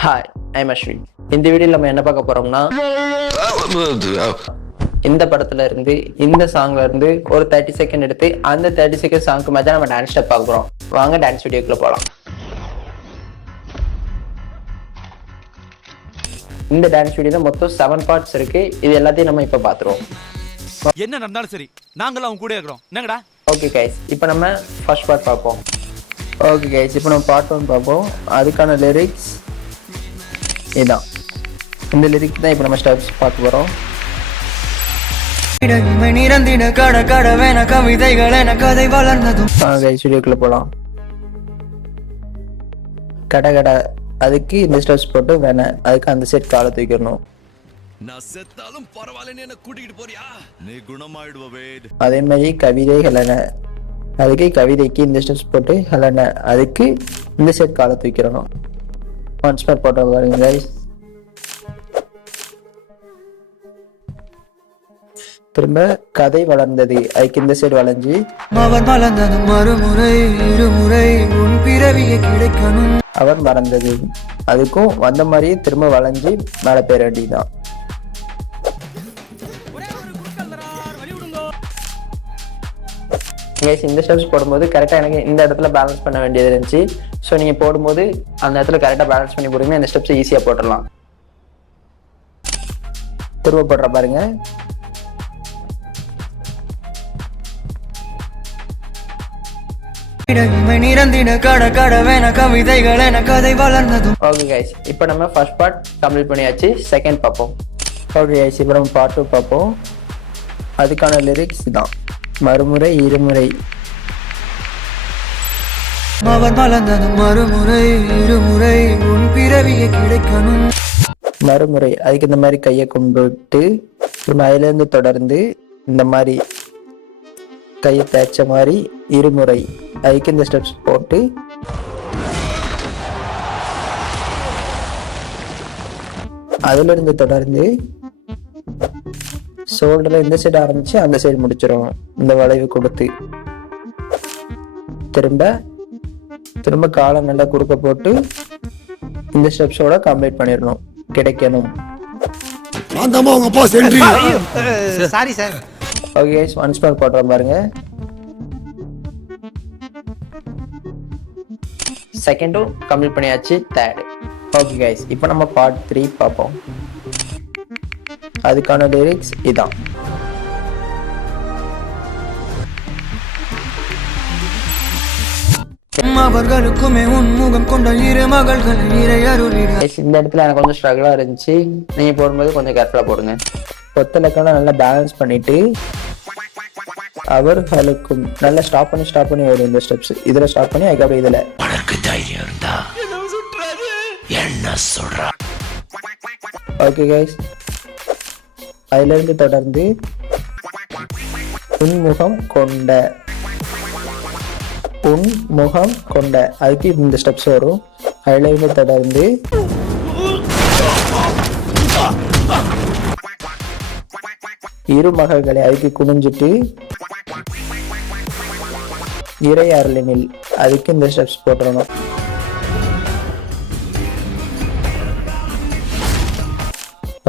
Hi, I'm Ashwin. இந்த வீடியோவில் நம்ம என்ன பார்க்க போறோம்னா, இந்த படத்துல இருந்து இந்த சாங்ல இருந்து ஒரு 30 செகண்ட் எடுத்து அந்த 30 செகண்ட் சாங்க்கு மேட்சா நம்ம டான்ஸ் ஸ்டெப் பார்க்க போறோம். வாங்க டான்ஸ் வீடியோக்குள்ள போலாம். இந்த டான்ஸ் வீடியோல மொத்தம் 7 பார்ட்ஸ் இருக்கு. இது எல்லாத்தையும் நம்ம இப்ப பாத்துருவோம். என்ன நடந்தாலும் சரி, நாங்களும் அவங்க கூட இருக்கிறோம். என்னங்கடா? ஓகே கைஸ், இப்போ நம்ம ஃபர்ஸ்ட் பார்ட் பார்ப்போம். ஓகே கைஸ், இப்போ நம்ம பார்ட் 1 பார்ப்போம். அதுக்கான லிரிக்ஸ் இதான். இந்த லிரிக்ஸ் தான் இப்போ நம்ம ஸ்டெப்ஸ் பார்க்க போறோம். நிறந்திட கட கடவென கவிதைகள் என கதை வளர்ந்ததும் கைஸ் வீடியோக்குள்ள போலாம். கட கட அதுக்கு இந்த ஸ்டெப்ஸ் போட்டு வேணா அதுக்கு அந்த செட் காலை தூக்கிடணும். நான் செத்தாலும் பரவாயில்லைன்னு என்ன கூட்டிக்கிட்டு போறியா? நீ குணமாயிடுவ வேட். அதே மாதிரி கவிதை ஹெலன அதுக்கு கவிதைக்கு இந்த ஸ்டெப்ஸ் போட்டு ஹெலன அதுக்கு இந்த செட் காலை தூக்கிடணும். ஒன்ஸ் மோர் போட்டோ பாருங்க கைஸ். திரும்ப கதை வளர்ந்தது அதுக்கு இந்த சைடு வளைஞ்சி அவர் வளர்ந்ததும் மறுமுறை இருமுறை உன் பிறவியை கிடைக்கணும். அவர் மறந்தது அதுக்கும் வந்த மாதிரியே திரும்ப வளைஞ்சி மேல பேர வேண்டியதுதான். இந்த ஸ்டெப்ஸ் போடும்போது கரெக்டாக எனக்கு இந்த இடத்துல பேலன்ஸ் பண்ண வேண்டியது இருந்துச்சு. ஸோ நீங்கள் போடும்போது அந்த இடத்துல கரெக்டாக பேலன்ஸ் பண்ணி போடுங்க. இந்த ஸ்டெப்ஸை ஈஸியாக போட்டுடலாம். திரும்ப போடுற பாருங்க. நிறந்திட கட கடவென கவிதைகள் என கதை வளர்ந்ததும். ஓகே கைஸ், இப்போ நம்ம ஃபர்ஸ்ட் பார்ட் கம்ப்ளீட் பண்ணியாச்சு. செகண்ட் பார்ப்போம். ஓகே கைஸ், இப்போ நம்ம பார்ட் 2 பார்ப்போம். அதுக்கான லிரிக்ஸ் தான். மறுமுறை இருமுறை அவர் வளர்ந்ததும் மறுமுறை இருமுறை உன் பிறவியை கிடைக்கணும். மறுமுறை அதுக்கு இந்த மாதிரி கையை கும்பிட்டு திரும்ப அதுலேருந்து தொடர்ந்து இந்த மாதிரி கையை தேய்ச்ச மாதிரி இருமுறை அதுக்கு இந்த ஸ்டெப்ஸ் போட்டு அதுல இருந்து தொடர்ந்து ஷோல்டர்ல இந்த சைடு ஆரம்பிச்சு அந்த சைடு முடிச்சிடும். இந்த வளைவு கொடுத்து திரும்ப திரும்ப காலை நல்லா குறுக்க போட்டு இந்த ஸ்டெப்ஸோட கம்ப்ளீட் பண்ணிடணும். கிடைக்கணும். Sorry sir. Okay guys, once more போடுறோம் பாருங்க. செகண்டும் கம்ப்ளீட் பண்ணியாச்சு. தேர்ட். ஓகே கைஸ், இப்போ நம்ம பார்ட் 3 பார்ப்போம். அதுக்கான லிரிக்ஸ் இதான். அவர்களுக்குமே உன்முகம் கொண்ட இரு மகள்கள் இறை அருளிட. Guys, இந்த இடத்துல எனக்கு கொஞ்சம் ஸ்ட்ரகிளா இருந்துச்சு. நீங்க போடும்போது கொஞ்சம் கேர்ஃபுல்லா போடுங்க. ஒத்தலக்கான நல்லா பேலன்ஸ் பண்ணிட்டு அவர்களுக்கும் நல்லா ஸ்டாப் பண்ணி வரும் இந்த ஸ்டெப்ஸ். இதுல ஸ்டாப் பண்ணி அதுக்கப்புறம் இதுல ஓகே கைஸ், அதுல இருந்து தொடர்ந்து உன்முகம் கொண்ட அதுக்கு இந்த ஸ்டெப்ஸ் வரும். அதுல இருந்து தொடர்ந்து இரு மகள்களை அதுக்கு குனிஞ்சிட்டு இறை அருளினில் அதுக்கு இந்த ஸ்டெப்ஸ் போட்டுறணும்.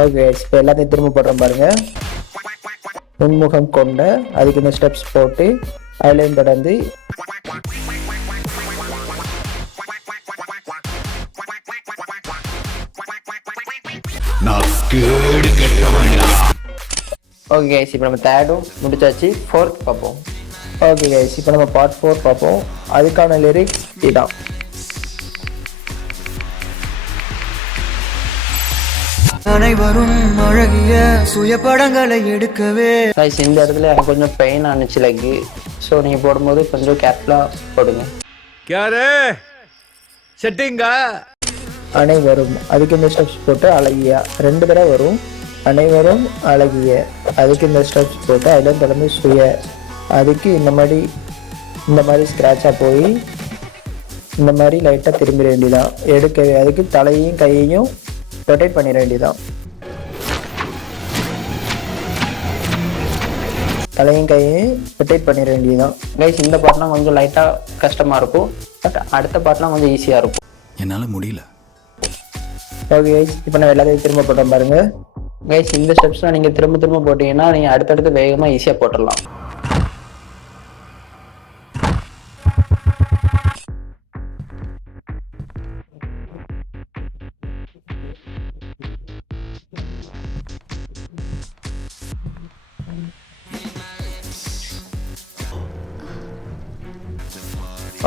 ஓகே, இப்போ எல்லாத்தையும் திரும்ப போடுறோம் பாருங்க. உன்முகம் கொண்ட அதுக்கு இந்த ஸ்டெப்ஸ் போட்டு அதுலேயும் தொடர்ந்து ஓகே கைஸ், இப்போ நம்ம தேர்டும் முடிச்சாச்சு. ஃபோர்த் பார்ப்போம். ஓகே கைஸ், இப்போ நம்ம பார்ட் 4 பார்ப்போம். அதுக்கான லிரிக்ஸ் இதான். அனைவரும் அழகிய சுய படங்களை எடுக்கவே. கைஸ், இந்த இடத்துல எனக்கு கொஞ்சம் பெயின் ஆனிச்சு லெக்கு. ஸோ நீங்கள் போடும்போது கொஞ்சம் கேர்ஃபுல்லாக போடுங்க. அனைவரும் அதுக்கு இந்த ஸ்டெப்ஸ் போட்டு அழகிய 2 தடவை வரும். அனைவரும் அழகிய அதுக்கு இந்த ஸ்டெப்ஸ் போட்டு அதில் தொடர்ந்து சுய அதுக்கு இந்த மாதிரி ஸ்க்ராட்சாக போய் இந்த மாதிரி லைட்டாக திரும்பிட வேண்டியதான். எடுக்கவே அதுக்கு தலையையும் கையையும் ரொட்டேட் பண்ணிட வேண்டியதான். தலையும் கையையும் ரொட்டேட் பண்ணிட வேண்டியதான். கைஸ், இந்த பாட்டுலாம் கொஞ்சம் லைட்டாக கஷ்டமாக இருக்கும். பட் அடுத்த பாட்டுலாம் கொஞ்சம் ஈஸியாக இருக்கும். என்னால முடியல. ஓகே கைஸ், இப்போ நான் எல்லாத்தையும் திரும்ப போட்டோம் பாருங்க. கைஸ், இந்த ஸ்டெப்ஸ்லாம் நீங்கள் திரும்ப திரும்ப போட்டிங்கன்னா நீங்கள் அடுத்தடுத்து வேகமாக ஈஸியாக போட்டுடலாம்.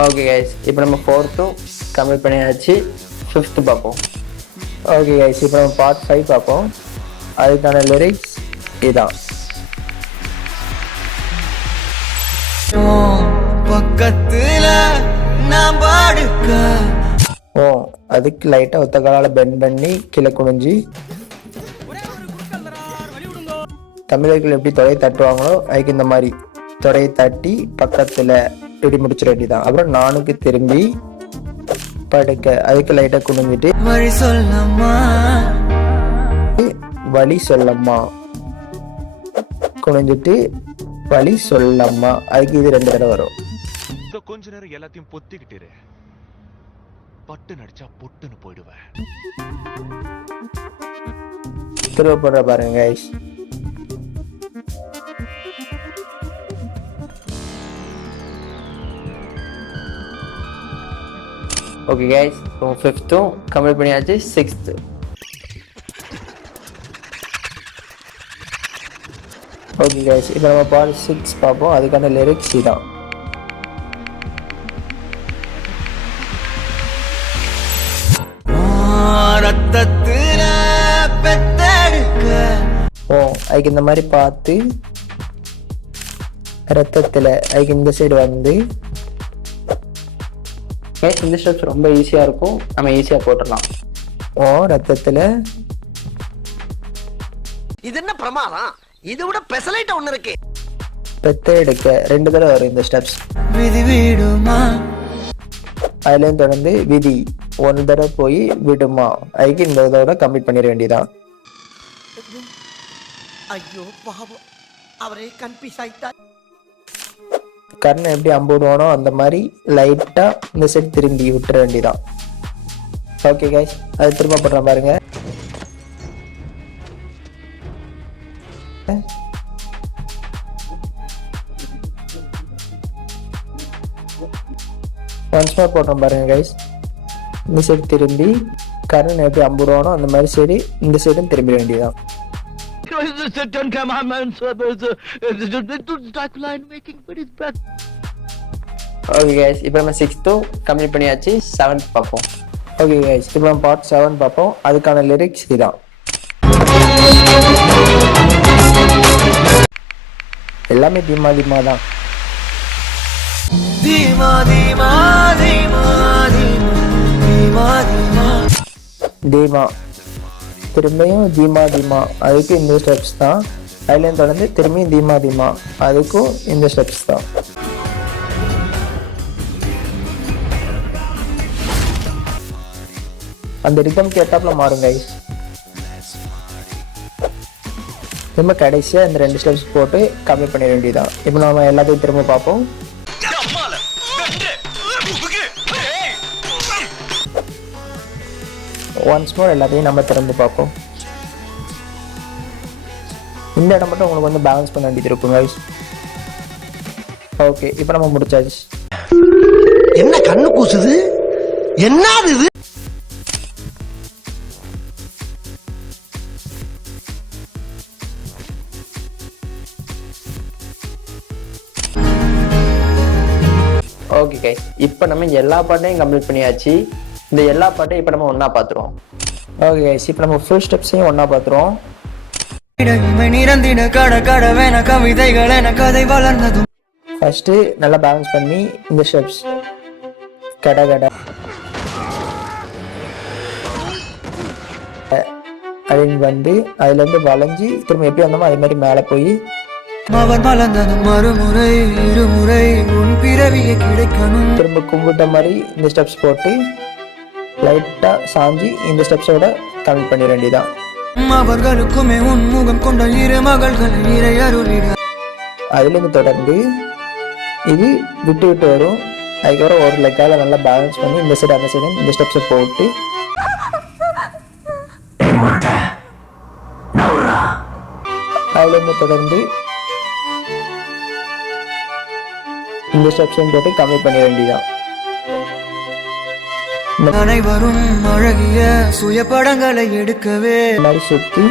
ஓகே கைஸ், இப்போ நம்ம 4th கம்ப்ளீட் பண்ணியாச்சு. 5th பார்ப்போம். ஓகே கைஸ், இப்போ நம்ம பார்ட் 5 பார்ப்போம். அதுக்கான லிரிக்ஸ் இதான். பக்கத்துல நான் பாடுக்க ஓ, அதுக்கு லைட்டாக ஒத்த காலால் பெண்ட் பண்ணி கீழே குனிஞ்சு தமிழர்கள் எப்படி தொடையை தட்டுவாங்களோ அதுக்கு இந்த மாதிரி தொடையை தட்டி பக்கத்தில் இப்படி முடிச்சிட வேண்டியதான். அப்புறம் 4க்கு திரும்பி படுக்க, அதுக்கு லைட்டாக குனிஞ்சிட்டு வழி சொல்லம்மா வழி சொல்லம்மா, குனிஞ்சிட்டு வழி சொல்லம்மா, அதுக்கு இது 2 தடவை வரும். கொஞ்ச நேரம் எல்லாத்தையும் பொத்திக்கிட்டு பட்டு நடிச்சா பொட்டுன்னு போயிடுவேன். திரும்ப போடுற பாருங்க guys. Okay guys, 5th complete பண்ணியாச்சு. 6th. ஓகே கைஸ், இப்போ நம்ம பார்ட் 6 பார்ப்போம். அதுக்கான லிரிக்ஸ் இதான். ரத்தத்துல பெத்தெடுக்க ஓ, அதுக்கு இந்த மாதிரி பார்த்து ரத்தத்தில் அதுக்கு இந்த சைடு வந்து கைஸ், இந்த ஸ்டெப்ஸ் ரொம்ப ஈஸியாக இருக்கும், நம்ம ஈஸியாக போட்டுடலாம். ஓ, ரத்தத்தில் இது என்ன பிரமாதம்? இதை விட பெசலைட் ஒண்ணு இருக்கு. பெத்த எடுக்க 2 தடவை வரும் இந்த ஸ்டெப்ஸ். விதி விடுமா அதுலேயும் தொடர்ந்து விதி 1 தடவை போய் விடுமா, அதுக்கு இந்த இதோட கம்ப்ளீட் பண்ணிட வேண்டியதான். ஐயோ பாவம், அவரே கன்ஃபியூஸ் ஆயிட்டார். கர்ணன் எப்படி அம்புடுவானோ அந்த மாதிரி லைட்டா இந்த சைடு திரும்பி விட்டுற வேண்டியதான். ஓகே கைஸ், அது திரும்ப பண்றேன் பாருங்க. ஒன்ஸ் மோர் போடுறோம் பாருங்க கைஸ். இந்த சைடு திரும்பி கர்ணன் எப்படி அம்புடுவானோ அந்த மாதிரி சைடு இந்த சைடும் திரும்பிட வேண்டியதான். ஓகே கைஸ், இப்போ நம்ம 6th கம்ப்ளீட் பண்ணியாச்சு. 7th பார்ப்போம். ஓகே கைஸ், இப்போ நம்ம பார்ட் 7 பார்ப்போம். அதுக்கான லிரிக்ஸ் இதான். எல்லாமே தீமா தீமா தான். தீமா தீமா தீமா தீமா தீமா தீமா திரும்பியும் தீமா தீமா, அதுக்கு இந்த ஸ்டெப்ஸ் தான். அதுலேயும் தொடர்ந்து திரும்பியும் தீமா தீமா, அதுக்கும் இந்த ஸ்டெப்ஸ் தான். அந்த ரிதம் கேட்டாப்புல மாறும் கைஸ். திரும்ப கடைசியாக இந்த 2 ஸ்டெப்ஸ் போட்டு கம்மி பண்ணிட வேண்டியதான். இப்போ நம்ம எல்லாத்தையும் திரும்ப பார்ப்போம். ஒன்ஸ் மோர் எல்லாத்தையும் நம்ம திரும்ப பார்ப்போம். இந்த இடம் மட்டும் உங்களுக்கு வந்து பேலன்ஸ் பண்ண வேண்டியது இருக்கும் கைஸ். ஓகே, இப்போ நம்ம முடிச்சாச்சு. என்ன கண்ணு கூசுது? என்னது இது? ஓகே கைஸ், இப்போ நம்ம எல்லா பாட்டையும் கம்ப்ளீட் பண்ணியாச்சு. இந்த எல்லா பாட்டையும் இப்போ நம்ம ஒன்றா பார்த்துருவோம். ஓகே கைஸ், இப்போ நம்ம ஃபுல் ஸ்டெப்ஸையும் ஒன்றா பார்த்துருவோம். நிறந்திட கட கடவென கவிதைகள் என கதை வளர்ந்ததும் ஃபர்ஸ்ட் நல்லா பேலன்ஸ் பண்ணி இந்த ஸ்டெப்ஸ் கட கட அப்படின்னு வந்து அதுலேருந்து வளைஞ்சி திரும்ப எப்படி வந்தோமோ அதே மாதிரி மேலே போய் அவர் மலர்ந்ததும் மறுமுறை இருமுறை உன் பிறவியை கிடைக்கணும். திரும்ப கும்பிட்ட மாதிரி இந்த ஸ்டெப்ஸ் போட்டு லைட்டாக சாஞ்சி இந்த ஸ்டெப்ஸோட கம்ப்ளீட் பண்ணிட வேண்டியதான். அவர்களுக்குமே உன் முகம் கொண்ட 2 மகள்கள் இறை அருளிட. அதுலேருந்து தொடர்ந்து இது விட்டு விட்டு வரும். அதுக்கப்புறம் ஒரு லெக்கால நல்லா பேலன்ஸ் பண்ணி இந்த சைடு அந்த சைடு இந்த ஸ்டெப்ஸை போட்டு அதுலேருந்து தொடர்ந்து இந்த ஸ்டெப்ஸையும் போட்டு கம்மி பண்ணிட வேண்டியதான். அனைவரும் அழகிய சுய படங்களை எடுக்கவே இந்த மாதிரி சுற்றி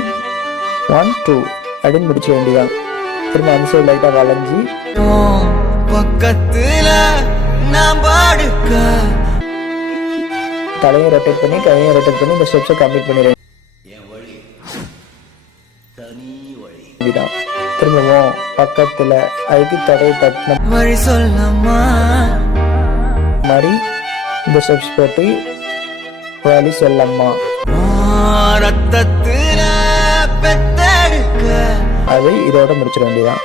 1 2 அப்படின்னு முடிச்ச வேண்டியதான். திரும்ப அந்த சைடு லைட்டாக வளைஞ்சி பக்கத்துல நான் பாடுக்க தலையை ரொட்டேட் பண்ணி கையை ரொட்டேட் பண்ணி இந்த ஸ்டெப்ஸை கம்ப்ளீட் பண்ணிட வேண்டியதான். திரும்பவும் பக்கத்துல அதுக்கு தடையை தட்டின வழி சொல்லம்மா மாதிரி இந்த ஸ்டெப்ஸ் போட்டு வழி சொல்லம்மா ரத்தத்துல பெத்தெடுக்க அது இதோட முடிச்சிட வேண்டியதான்.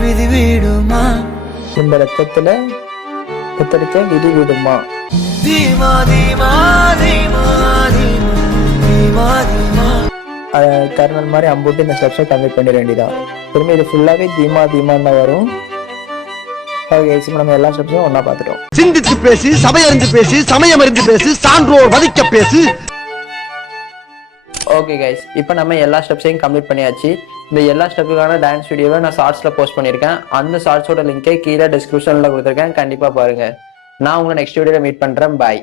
விதி விடுமா இந்த ரத்தத்துல பெத்தெடுக்க விதி விடுமா. தீமா தீமா தீமா தீமா தீமா தீமா கர்னல் மாதிரி அம்புட்டு இந்த ஸ்டெப்ஸை கம்ப்ளீட் பண்ணிட வேண்டியதான். திரும்ப இது ஃபுல்லாவே தீமா தீமான்னு தான் வரும். ஓகே, இப்போ நம்ம எல்லா ஸ்டெப்ஸையும் ஒன்றா பார்த்துட்டோம். சிந்தித்து பேசு, சபையறிந்து பேசு, சமயம் அறிந்து பேசு, சான்றோர் மதிக்க பேசு. ஓகே கைஸ், இப்போ நம்ம எல்லா ஸ்டெப்ஸையும் கம்ப்ளீட் பண்ணியாச்சு. இந்த எல்லா ஸ்டெப்புக்கான டான்ஸ் வீடியோவை நான் ஷார்ட்ஸில் போஸ்ட் பண்ணியிருக்கேன். அந்த ஷார்ட்ஸோட லிங்கை கீழே டிஸ்கிரிப்ஷனில் கொடுத்துருக்கேன். கண்டிப்பாக பாருங்கள். நான் உங்களை நெக்ஸ்ட் வீடியோவில் மீட் பண்ணுறேன். பாய்.